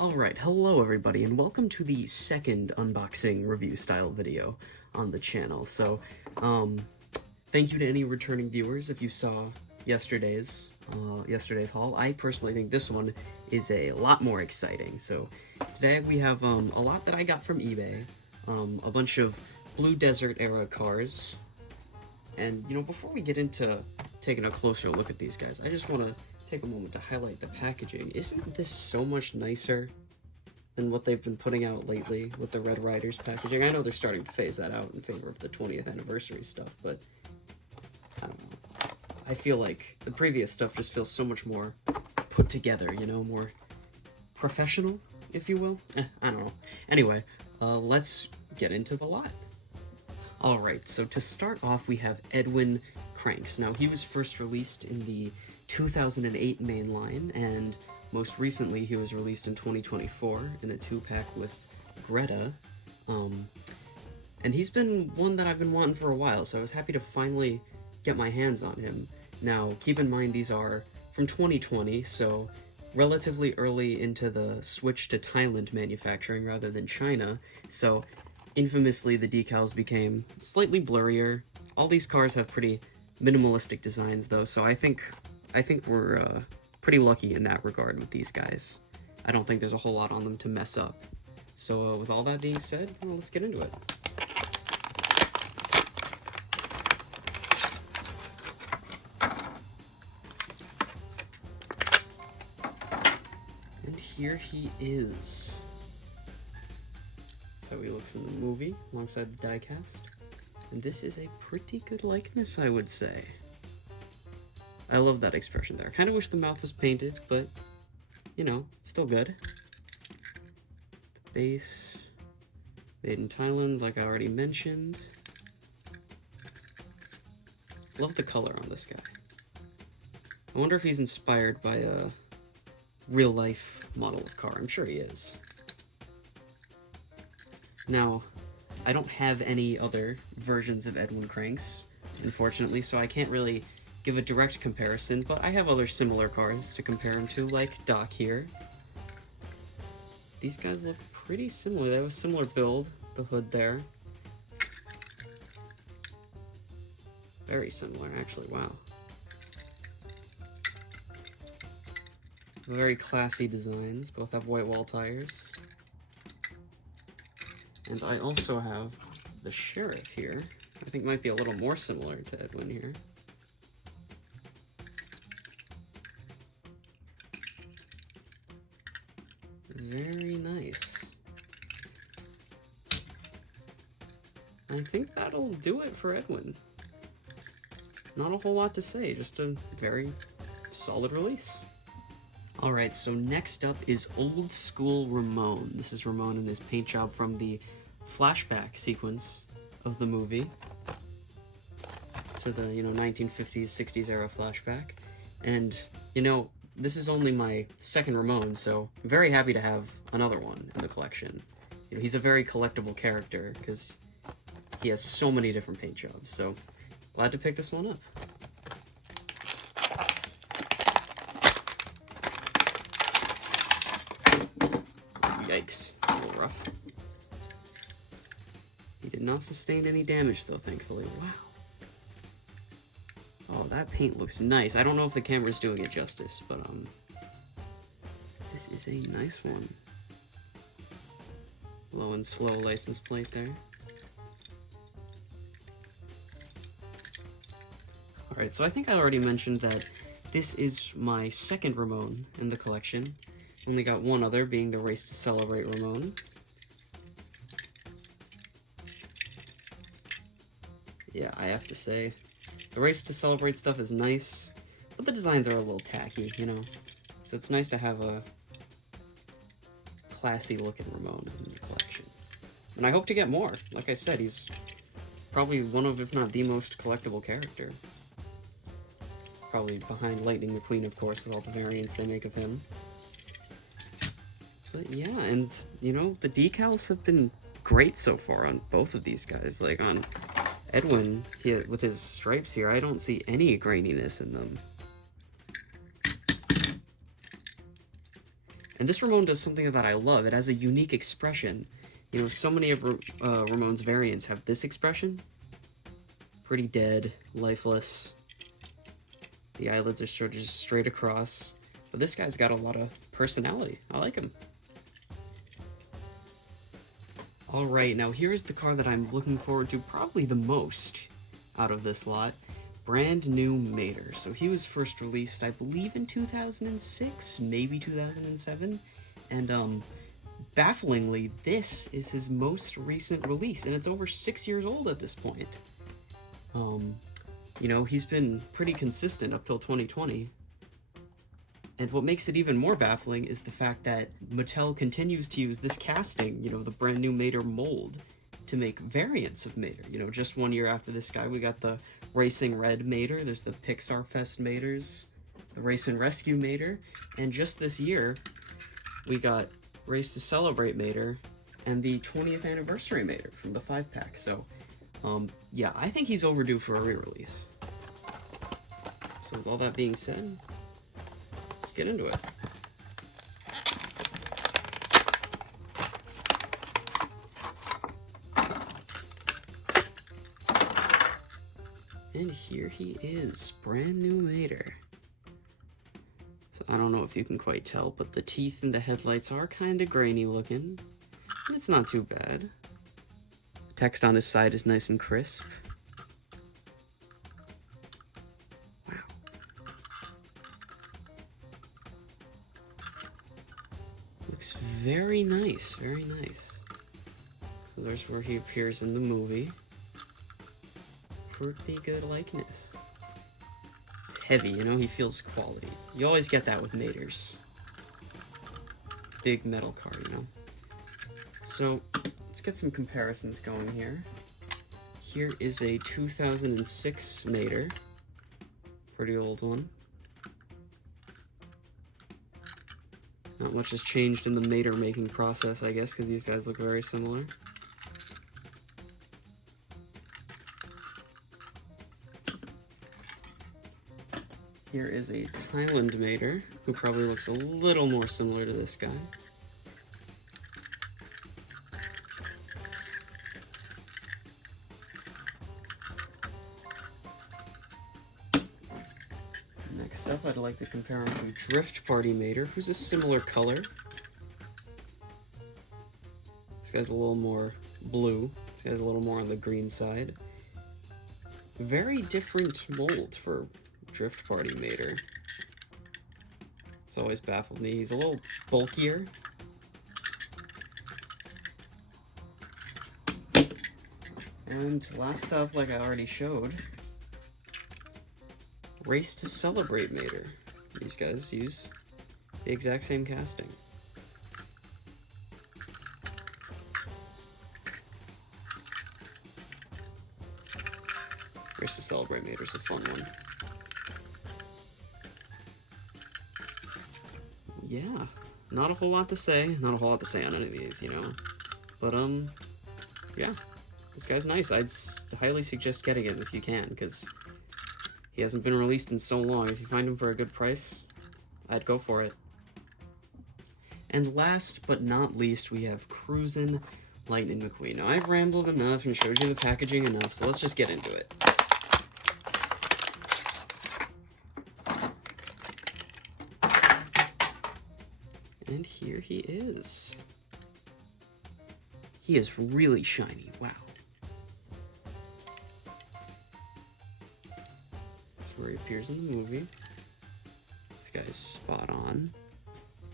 Alright, hello everybody, and welcome to the second unboxing review style video on the channel. So, thank you to any returning viewers if you saw yesterday's haul. I personally think this one is a lot more exciting. So, today we have a lot that I got from eBay, a bunch of Blue Desert era cars, and, before we get into taking a closer look at these guys, I just want to take a moment to highlight the packaging. Isn't this so much nicer than what they've been putting out lately with the Red Riders packaging? I know they're starting to phase that out in favor of the 20th anniversary stuff, but I don't know. I feel like the previous stuff just feels so much more put together, more professional, if you will. I don't know. Anyway, let's get into the lot. Alright, so to start off we have Edwin Kranks. Now, he was first released in the 2008 main line, and most recently he was released in 2024 in a 2-pack with Greta. And he's been one that I've been wanting for a while, so I was happy to finally get my hands on him. Now, keep in mind these are from 2020, so relatively early into the switch to Thailand manufacturing rather than China, so infamously the decals became slightly blurrier. All these cars have pretty minimalistic designs though, so I think we're pretty lucky in that regard with these guys. I don't think there's a whole lot on them to mess up. So with all that being said, let's get into it. And here he is. That's how he looks in the movie, alongside the diecast. And this is a pretty good likeness, I would say. I love that expression there. I kind of wish the mouth was painted, but, still good. The base, made in Thailand, like I already mentioned. Love the color on this guy. I wonder if he's inspired by a real-life model of car. I'm sure he is. Now, I don't have any other versions of Edwin Kranks, unfortunately, so I can't really give a direct comparison, but I have other similar cars to compare him to, like Doc here. These guys look pretty similar. They have a similar build, the hood there. Very similar, actually, wow. Very classy designs, both have white wall tires. And I also have the Sheriff here. I think might be a little more similar to Edwin here. Very nice. I think that'll do it for Edwin. Not a whole lot to say, just a very solid release. Alright, so next up is Old School Ramone. This is Ramone in his paint job from the flashback sequence of the movie to the, 1950s, 60s era flashback. And, this is only my second Ramone, so I'm very happy to have another one in the collection. He's a very collectible character because he has so many different paint jobs, so glad to pick this one up. Yikes, it's a little rough. He did not sustain any damage though, thankfully. Wow. Oh, that paint looks nice. I don't know if the camera's doing it justice, but this is a nice one. Low and slow license plate there. Alright, so I think I already mentioned that this is my second Ramone in the collection. Only got one other, being the Race to Celebrate Ramone. Yeah, I have to say, the Race to Celebrate stuff is nice, but the designs are a little tacky, So it's nice to have a classy-looking Ramone in the collection. And I hope to get more. Like I said, he's probably one of, if not the most collectible character. Probably behind Lightning McQueen, of course, with all the variants they make of him. But yeah, and, the decals have been great so far on both of these guys. Like, on Edwin, with his stripes here, I don't see any graininess in them. And this Ramone does something that I love. It has a unique expression. You know, so many of Ramone's variants have this expression. Pretty dead, lifeless. The eyelids are sort of just straight across. But this guy's got a lot of personality. I like him. Alright, now here's the car that I'm looking forward to probably the most out of this lot. Brand new Mater. So he was first released, I believe, in 2006, maybe 2007. And, bafflingly, this is his most recent release, and it's over 6 years old at this point. You know, he's been pretty consistent up till 2020. And what makes it even more baffling is the fact that Mattel continues to use this casting, you know, the brand new Mater mold, to make variants of Mater. You know, just 1 year after this guy, we got the Racing Red Mater, there's the Pixar Fest Maters, the Race and Rescue Mater, and just this year, we got Race to Celebrate Mater, and the 20th Anniversary Mater from the 5-pack. So, yeah, I think he's overdue for a re-release. So with all that being said, let's get into it. And here he is, brand new Mater. So I don't know if you can quite tell, but the teeth in the headlights are kind of grainy looking. And it's not too bad. The text on his side is nice and crisp. Wow. Looks very nice, very nice. So there's where he appears in the movie. Pretty good likeness. It's heavy, you know, he feels quality. You always get that with Maters. Big metal car, you know. So, let's get some comparisons going here. Here is a 2006 Mater. Pretty old one. Not much has changed in the Mater making process, I guess, because these guys look very similar. Here is a Thailand Mater, who probably looks a little more similar to this guy. Next up, I'd like to compare him to Drift Party Mater, who's a similar color. This guy's a little more blue. This guy's a little more on the green side. Very different mold for Drift Party Mater. It's always baffled me. He's a little bulkier. And last up, like I already showed, Race to Celebrate Mater. These guys use the exact same casting. Race to Celebrate Mater's a fun one. Yeah, not a whole lot to say. Not a whole lot to say on any of these, you know. But, yeah. This guy's nice. I'd highly suggest getting him if you can, because he hasn't been released in so long. If you find him for a good price, I'd go for it. And last but not least, we have Cruisin Lightning McQueen. Now, I've rambled enough and showed you the packaging enough, so let's just get into it. And here he is. He is really shiny, wow. That's where he appears in the movie. This guy's spot on.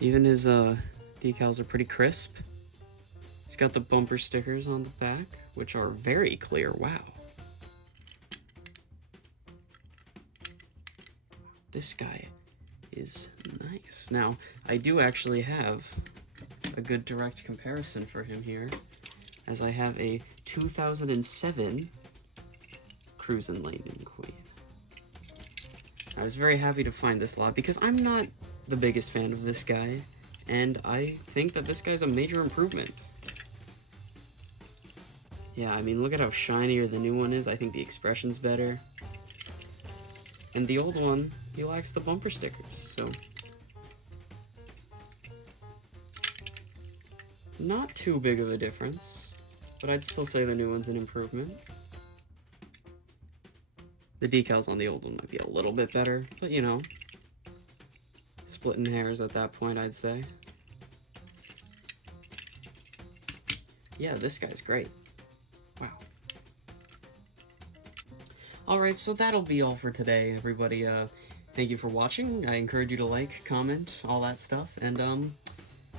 Even his decals are pretty crisp. He's got the bumper stickers on the back, which are very clear, wow. This guy is nice. Now, I do actually have a good direct comparison for him here, as I have a 2007 Cruisin Lightning McQueen. I was very happy to find this lot because I'm not the biggest fan of this guy, and I think that this guy's a major improvement. Yeah, I mean, look at how shinier the new one is. I think the expression's better. And the old one, he lacks the bumper stickers, so Not too big of a difference, but I'd still say the new one's an improvement. The decals on the old one might be a little bit better, but you know, splitting hairs at that point, I'd say. Yeah, this guy's great. Wow. Alright, so that'll be all for today, everybody. Thank you for watching. I encourage you to like, comment, all that stuff, and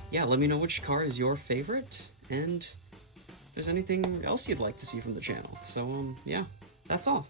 yeah, let me know which car is your favorite, and if there's anything else you'd like to see from the channel. So, yeah, that's all.